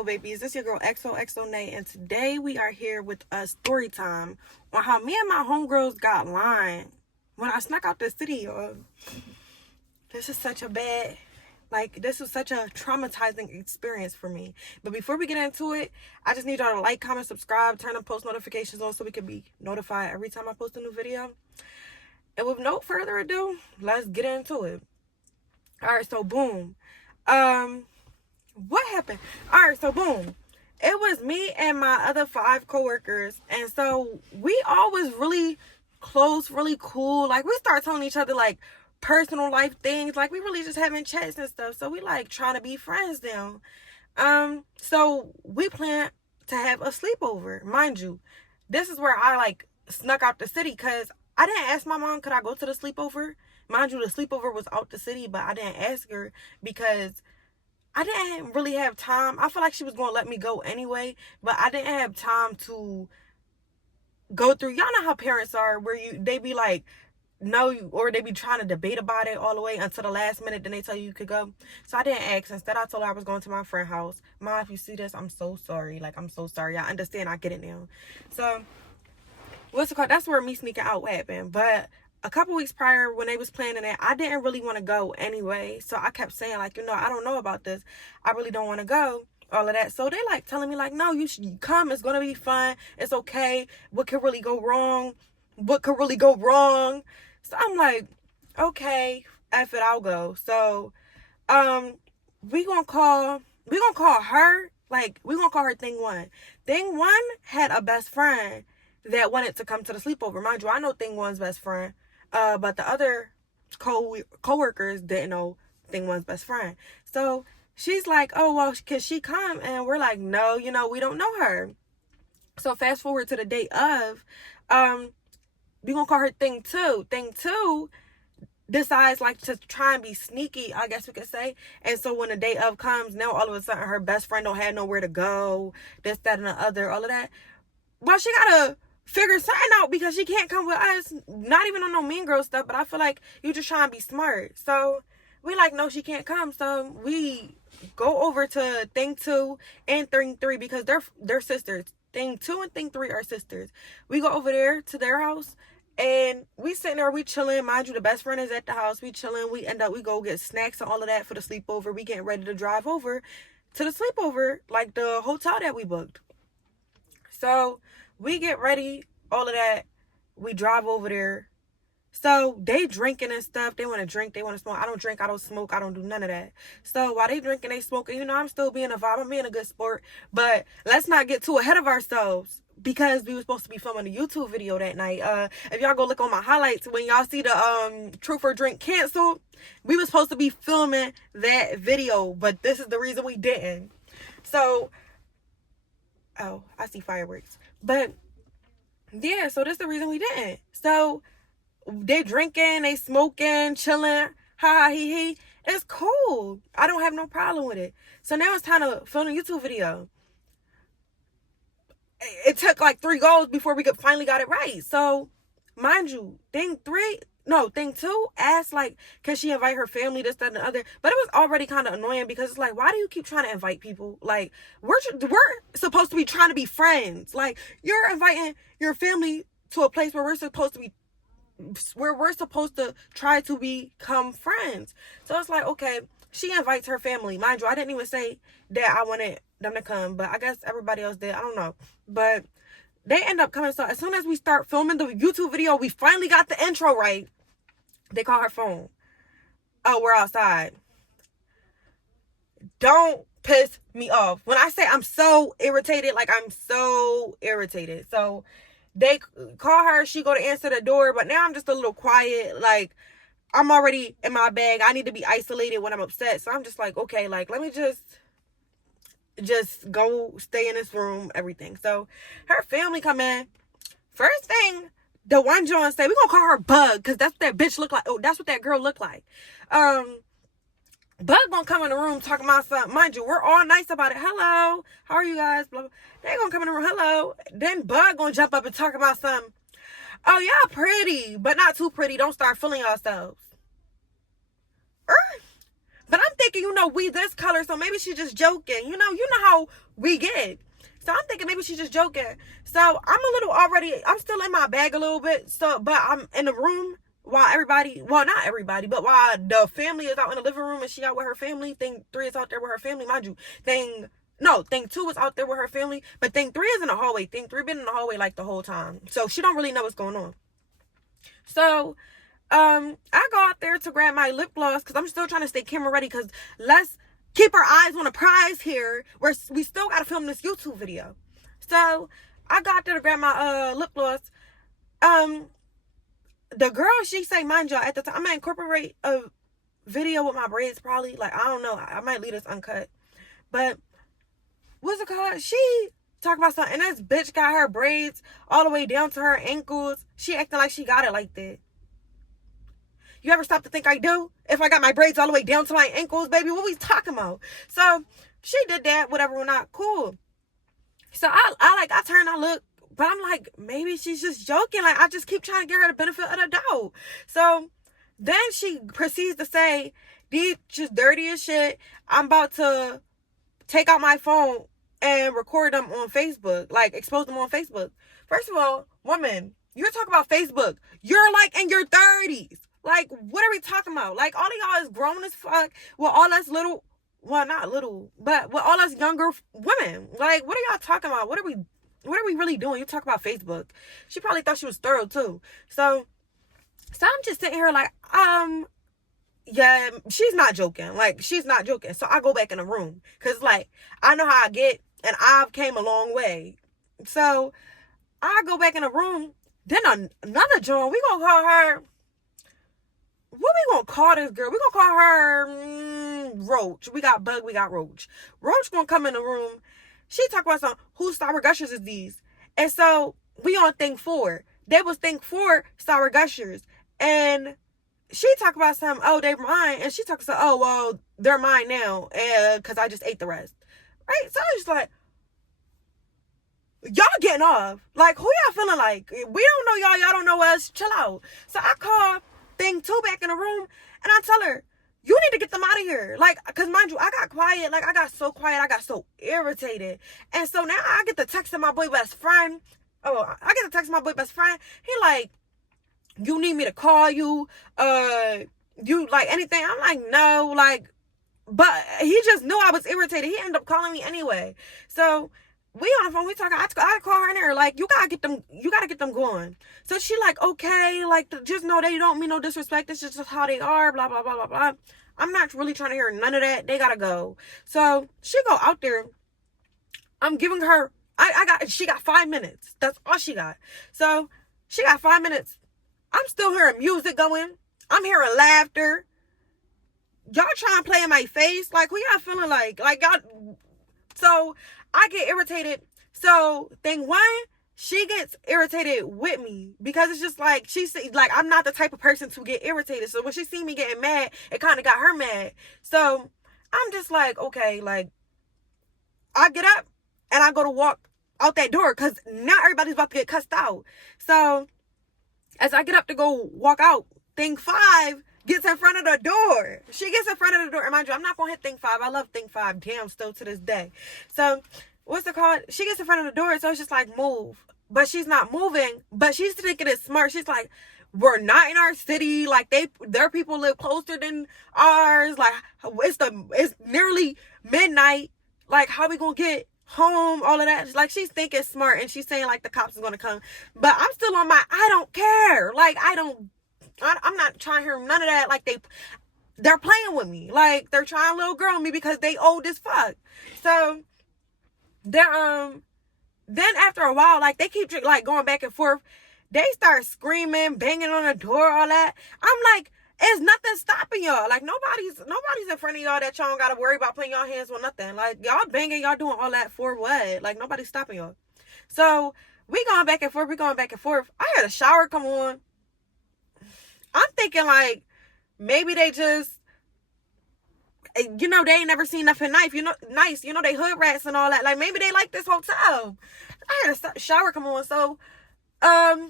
XO babies. This is your girl XO Nate, and today we are here with a story time on how me and my homegirls got lined when I snuck out the city. This is such a this was such a traumatizing experience for me. But before we get into it, I just need y'all to like, comment, subscribe, turn on post notifications on so we can be notified every time I post a new video. And with no further ado, let's get into it. Alright, so boom. What happened? Alright, so boom. It was me and my other 5 coworkers. And so we all was really close, really cool. Like, we start telling each other, like, personal life things. Like, we really just having chats and stuff. So we, like, trying to be friends now. So we planned to have a sleepover. Mind you, this is where I, like, snuck out the city because I didn't ask my mom, could I go to the sleepover? Mind you, the sleepover was out the city, but I didn't ask her because I didn't really have time. I feel like she was going to let me go anyway, but I didn't have time to go through. Y'all know how parents are, where they be like, no, or they be trying to debate about it all the way until the last minute, then they tell you could go. So I didn't ask. Instead, I told her I was going to my friend's house. Mom, if you see this, I'm so sorry. Like, I'm so sorry. I understand. I get it now. So, what's it called? That's where me sneaking out happened. But a couple weeks prior, when they was planning it, I didn't really want to go anyway. So I kept saying, like, I don't know about this. I really don't want to go. All of that. So they like telling me, like, no, you should come. It's going to be fun. It's okay. What could really go wrong? What could really go wrong? So I'm like, okay, F it, I'll go. So, we gonna call her, like, we gonna call her Thing One. Thing One had a best friend that wanted to come to the sleepover. Mind you, I know Thing One's best friend. But the other co-workers didn't know Thing One's best friend. So she's like, oh, well, can she come? And we're like, no, we don't know her. So fast forward to the day of, we gonna call her Thing Two. Thing Two decides, like, to try and be sneaky, I guess we could say. And so when the day of comes, now all of a sudden her best friend don't have nowhere to go, this, that, and the other, all of that. Well, she gotta figure something out because she can't come with us. Not even on no mean girl stuff, but I feel like you just trying to be smart. So we like, no, she can't come. So we go over to Thing 2 and Thing 3 because they're sisters. Thing 2 and Thing 3 are sisters. We go over there to their house and we sitting there, we chilling. Mind you, the best friend is at the house. We chilling. We go get snacks and all of that for the sleepover. We getting ready to drive over to the sleepover, like the hotel that we booked. So we get ready, all of that. We drive over there. So they drinking and stuff. They want to drink. They want to smoke. I don't drink. I don't smoke. I don't do none of that. So while they drinking, they smoking, I'm still being a vibe. I'm being a good sport. But let's not get too ahead of ourselves because we were supposed to be filming a YouTube video that night. If y'all go look on my highlights, when y'all see the Truth or Drink canceled, we were supposed to be filming that video. But this is the reason we didn't. So, oh, I see fireworks. But yeah, so that's the reason we didn't. So they drinking, they smoking, chilling, ha ha he he. It's cool. I don't have no problem with it. So now it's time to film a YouTube video. It took like 3 goals before we finally got it right. So mind you, Thing 2 asked, like, can she invite her family, this, that, and the other. But it was already kind of annoying because it's like, why do you keep trying to invite people? Like, we're supposed to be trying to be friends. Like, you're inviting your family to a place where we're supposed to try to become friends. So it's like, okay, she invites her family. Mind you, I didn't even say that I wanted them to come, but I guess everybody else did. I don't know. But they end up coming. So as soon as we start filming the YouTube video, we finally got the intro right. They call her phone. Oh, we're outside. Don't piss me off. When I say I'm so irritated, like, I'm so irritated. So they call her. She go to answer the door. But now I'm just a little quiet. Like, I'm already in my bag. I need to be isolated when I'm upset. So I'm just like, okay, like, let me just go stay in this room, everything. So her family come in. First thing, the one John said, we're gonna call her Bug, because that's what that bitch look like. Oh, that's what that girl look like. Bug gonna come in the room talking about something. Mind you, we're all nice about it. Hello, how are you guys? Blah, blah. They gonna come in the room. Hello. Then Bug gonna jump up and talk about something. Oh, y'all pretty, but not too pretty. Don't start fooling yourselves. But I'm thinking, we this color, so maybe she's just joking. You know how we get. So I'm thinking maybe she's just joking. So I'm still in my bag a little bit. But I'm in the room while not everybody, but while the family is out in the living room and she out with her family. Thing 3 is out there with her family, mind you. Thing 2 is out there with her family, but thing 3 is in the hallway. Thing 3 been in the hallway like the whole time. So she don't really know what's going on. So I go out there to grab my lip gloss because I'm still trying to stay camera ready because let's keep our eyes on the prize here. We still got to film this YouTube video. So I got there to grab my lip gloss. The girl, she say, mind y'all, at the time, I'm going to incorporate a video with my braids probably. Like, I don't know. I might leave this uncut. But what's it called? She talking about something. And this bitch got her braids all the way down to her ankles. She acting like she got it like that. You ever stop to think I do? If I got my braids all the way down to my ankles, baby, what we talking about? So she did that, whatever, we're not cool. So I turn, I look, but I'm like, maybe she's just joking. Like, I just keep trying to give her the benefit of the doubt. So then she proceeds to say, these just dirty as shit. I'm about to take out my phone and record them on Facebook, like expose them on Facebook. First of all, woman, you're talking about Facebook. You're like in your 30s. Like, what are we talking about? Like, all of y'all is grown as fuck with all us little, well, not little, but with all us younger women. Like, what are y'all talking about? What are we really doing? You talk about Facebook. She probably thought she was thorough too. So I'm just sitting here like, yeah, she's not joking. Like, she's not joking. So I go back in the room because, like, I know how I get and I've came a long way. So I go back in the room. Then another Joan, we gonna call her, what we gonna call this girl? We gonna call her Roach. We got Bug, we got Roach. Roach gonna come in the room. She talk about some, whose sour gushers is these? And so we on thing 4. They was thing 4 sour gushers. And she talk about some, oh, they mine. And she talks about, oh, well, they're mine now. And because I just ate the rest. Right? So I was just like, y'all getting off. Like, who y'all feeling like? We don't know y'all. Y'all don't know us. Chill out. So I call thing 2 back in the room. And I tell her, you need to get them out of here. Like, because mind you, I got quiet. Like, I got so quiet. I got so irritated. And so now I get the text of my boy best friend. Oh, I get the text of my boy best friend. He like, you need me to call you? You like anything? I'm like, no. Like, but he just knew I was irritated. He ended up calling me anyway. So we on the phone, we talking. I call her in there, like, you gotta get them going. So she like, okay, like, just know they don't mean no disrespect. It's just how they are, blah, blah, blah, blah, blah. I'm not really trying to hear none of that. They gotta go. So she go out there. I'm giving her, she got 5 minutes. That's all she got. So she got 5 minutes. I'm still hearing music going. I'm hearing laughter. Y'all trying to play in my face. Like, who y'all feeling like? Like, y'all. So I get irritated. So thing 1, she gets irritated with me because it's just like, like, I'm not the type of person to get irritated. So when she see me getting mad, it kind of got her mad. So I'm just like, okay, like, I get up and I go to walk out that door because now everybody's about to get cussed out. So as I get up to go walk out, thing 5 gets in front of the door. She gets in front of the door. And mind you, I'm not going to hit thing 5. I love thing 5. Damn, still to this day. So what's it called? She gets in front of the door. So it's just like, move. But she's not moving. But she's thinking it's smart. She's like, we're not in our city. Like, their people live closer than ours. Like, it's nearly midnight. Like, how we going to get home? All of that. Like, she's thinking smart. And she's saying, like, the cops is going to come. But I'm still on my, I don't care. Like, I'm not trying to hear none of that. Like, they're playing with me. Like, they're trying to little girl me because they old as fuck. So then after a while, like, they keep like going back and forth. They start screaming, banging on the door, all that. I'm like, it's nothing stopping y'all. Like, nobody's in front of y'all that y'all don't gotta worry about putting y'all hands on nothing. Like, y'all banging, y'all doing all that for what? Like, nobody's stopping y'all. So we going back and forth. I had a shower come on. I'm thinking, like, maybe they just, they ain't never seen nothing nice. They hood rats and all that. Like, maybe they like this hotel. I had a shower come on, so, I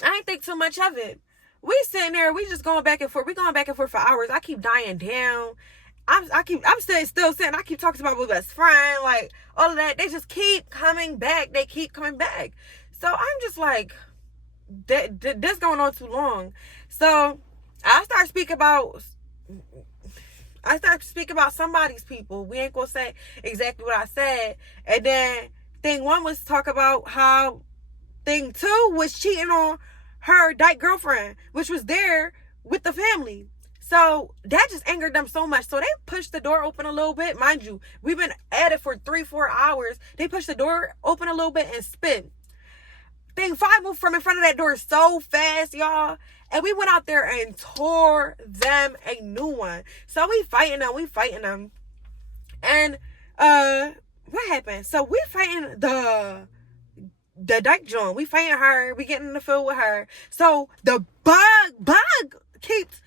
didn't think too much of it. We sitting there, we just going back and forth. We going back and forth for hours. I keep dying down. I'm still saying, I keep talking about my best friend, like all of that. They just keep coming back. They keep coming back. So I'm just like, this going on too long. So I start speaking about somebody's people. We ain't gonna say exactly what I said. And then thing one was talk about how thing two was cheating on her dyke girlfriend, which was there with the family. So that just angered them so much. So they pushed the door open a little bit. Mind you, we've been at it for 3-4 hours. They pushed the door open a little bit and spit. Thing five moved from in front of that door so fast, y'all. And we went out there and tore them a new one. So we fighting them. And what happened? So we fighting the dyke joint. We fighting her. We getting in the field with her. So the bug keeps,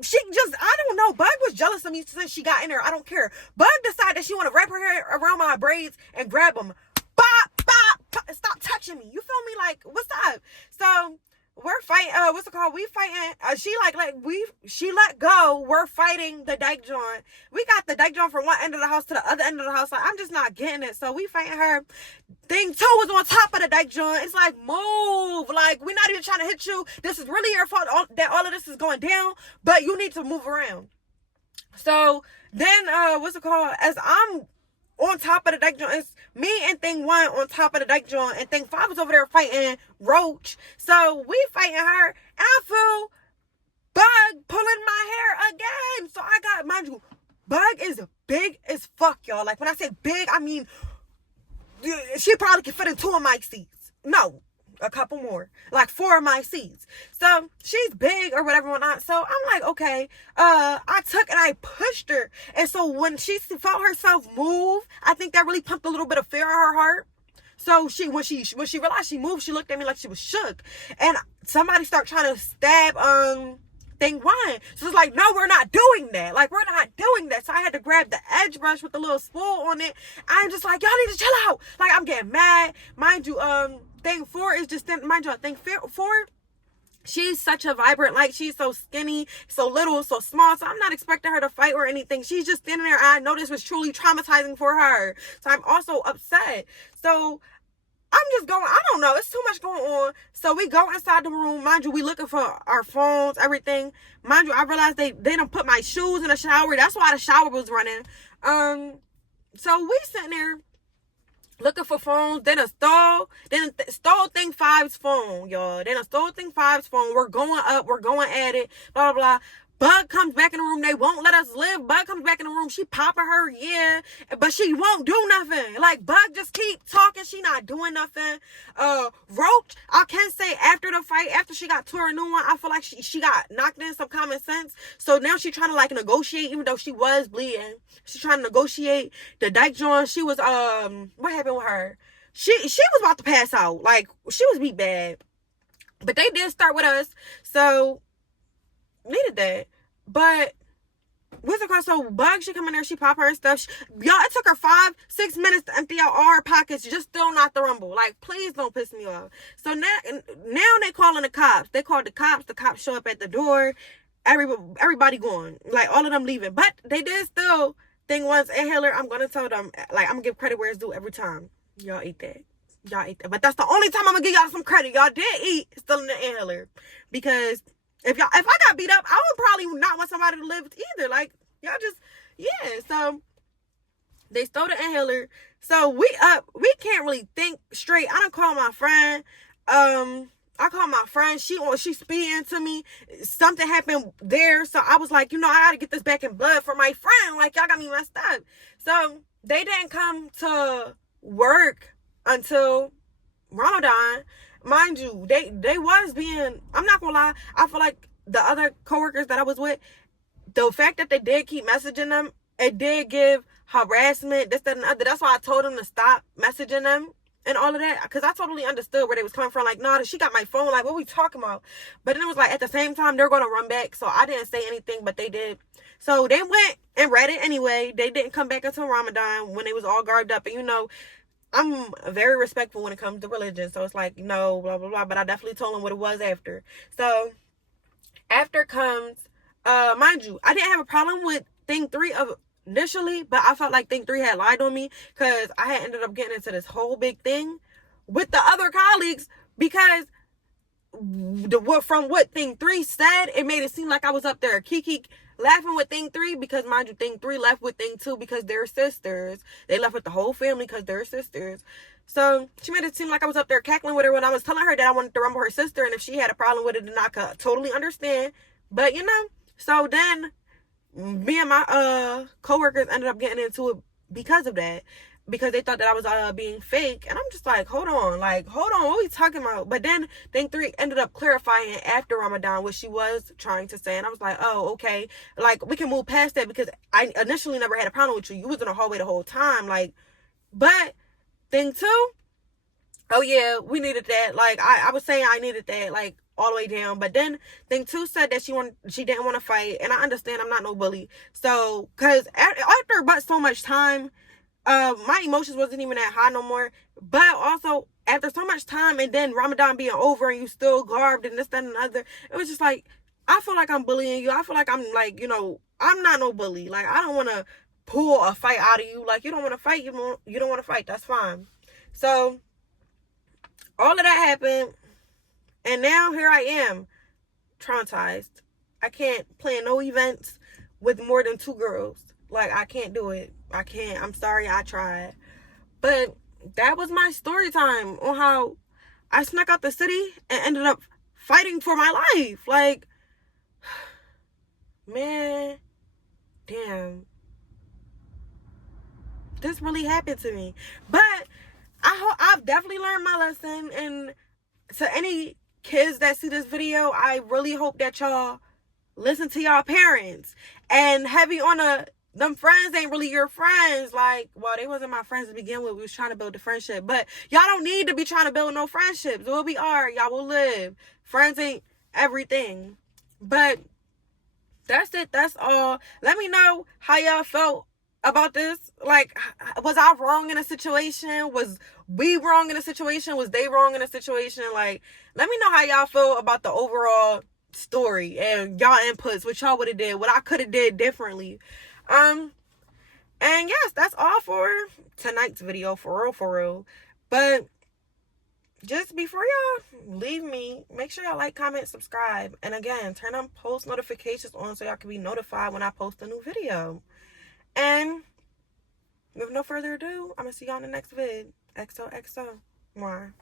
I don't know. Bug was jealous of me since she got in there. I don't care. Bug decided that she want to wrap her hair around my braids and grab them. Bop, bop, bop, stop touching me. You feel me? Like, what's up? So we're fighting. What's it called? We fighting. She let go. We're fighting the dyke joint. We got the dyke joint from one end of the house to the other end of the house. Like, I'm just not getting it. So we fighting her. Thing two was on top of the dyke joint. It's like, move. Like, we're not even trying to hit you. This is really your fault that all of this is going down. But you need to move around. So then, what's it called? As I'm on top of the dyke joint, it's me and thing one on top of the dyke joint, and thing five was over there fighting Roach. So we fighting her, and I feel Bug pulling my hair again. So I got, mind you, Bug is big as fuck, y'all. Like, when I say big, I mean, she probably could fit in 2 of my seats. No, a couple more, like 4 of my seats. So she's big or whatever, whatnot. So I'm like, okay, I took and I pushed her. And so when she felt herself move, I think that really pumped a little bit of fear in her heart. So when she realized she moved, she looked at me like she was shook. And somebody started trying to stab thing one. So it's like, no, we're not doing that. Like, we're not doing that. So I had to grab the edge brush with the little spool on it. I'm just like, y'all need to chill out. Like, I'm getting mad. Mind you, thing four is just, mind you, thing four, she's such a vibrant light. She's so skinny, so little, so small. So I'm not expecting her to fight or anything. She's just standing there. I know this was truly traumatizing for her. So I'm also upset. So I'm just going, I don't know. It's too much going on. So we go inside the room. Mind you, we looking for our phones, everything. Mind you, I realized they done put my shoes in the shower. That's why the shower was running. So we sitting there looking for phones. Then stole thing five's phone, y'all. Then stole thing five's phone. We're going up. We're going at it. Blah, blah, blah. Bug comes back in the room. They won't let us live. Bug comes back in the room. She popping her, yeah, but she won't do nothing. Like, Bug just keep talking. She not doing nothing. Roach, I can say after the fight, after she got to her new one, I feel like she got knocked in some common sense. So now she trying to like negotiate, even though she was bleeding. She's trying to negotiate the dyke joint. She was what happened with her? She was about to pass out. Like, she was beat bad. But they did start with us. So needed that. But what's it called? So Bug, she come in there, she pop her stuff. Y'all, it took her 5-6 minutes to empty out all her pockets, just still not the rumble. Like, please don't piss me off. So now they calling the cops. They called the cops. The cops show up at the door. Everybody going. Like, all of them leaving. But they did still thing once inhaler. I'm gonna tell them, like, I'm gonna give credit where it's due every time. Y'all ate that. But that's the only time I'm gonna give y'all some credit. Y'all did eat still in the inhaler. Because if I got beat up, I would probably not want somebody to live either. Like, y'all just, yeah. So they stole the inhaler. So we can't really think straight. I done call my friend. I called my friend. She speeding to me. Something happened there. So I was like, I gotta get this back in blood for my friend. Like, y'all got me messed up. So they didn't come to work until Ramadan. Mind you, they was being, I'm not gonna lie, I feel like the other coworkers that I was with, the fact that they did keep messaging them, it did give harassment, this, that, and the other. That's why I told them to stop messaging them and all of that, because I totally understood where they was coming from. Like, nah, she got my phone, like, what we talking about? But then it was like, at the same time, they're gonna run back, so I didn't say anything, but they did. So they went and read it anyway. They didn't come back until Ramadan when they was all garbed up. And I'm very respectful when it comes to religion. So it's like, no, blah, blah, blah. But I definitely told them what it was after. So after comes, mind you, I didn't have a problem with thing 3 of initially, but I felt like thing 3 had lied on me because I had ended up getting into this whole big thing with the other colleagues because from what thing 3 said, it made it seem like I was up there kiki laughing with thing 3 because, mind you, thing 3 left with thing 2 because they're sisters. They left with the whole family because they're sisters. So she made it seem like I was up there cackling with her when I was telling her that I wanted to rumble her sister, and if she had a problem with it, then I could totally understand. But so then me and my coworkers ended up getting into it because of that, because they thought that I was being fake. And I'm just like, hold on, what are we talking about? But then thing 3 ended up clarifying after Ramadan what she was trying to say, and I was like, oh, okay, like we can move past that because I initially never had a problem with you. You was in the hallway the whole time, like. But thing 2, oh yeah, we needed that. Like I was saying, I needed that, like, all the way down. But then thing 2 said that she didn't want to fight, and I understand, I'm not no bully. So because after but so much time, my emotions wasn't even that high no more. But also after so much time, and then Ramadan being over, and you still garbed and this, that, and the other, it was just like, I feel like I'm bullying you. I feel like I'm like, I'm not no bully. Like, I don't want to pull a fight out of you. Like, you don't want to fight, you don't want to fight, that's fine. So all of that happened, and now here I am, traumatized. I can't plan no events with more than 2 girls. Like, I can't do it. I can't. I'm sorry, I tried. But that was my story time on how I snuck out the city and ended up fighting for my life. Like, man, damn. This really happened to me. But I've definitely learned my lesson. And to any kids that see this video, I really hope that y'all listen to y'all parents. And heavy on them friends ain't really your friends. Like, well, they wasn't my friends to begin with. We was trying to build a friendship. But y'all don't need to be trying to build no friendships. We'll be all y'all will live. Friends ain't everything. But that's it. That's all. Let me know how y'all felt about this. Like, was I wrong in a situation? Was we wrong in a situation? Was they wrong in a situation? Like, let me know how y'all feel about the overall story and y'all inputs, what y'all would have did, what I could have did differently. And yes, that's all for tonight's video, for real. But just before y'all leave me, make sure y'all like, comment, subscribe, and again, turn on post notifications on so y'all can be notified when I post a new video. And with no further ado, I'm gonna see y'all in the next vid. XOXO. Mwah.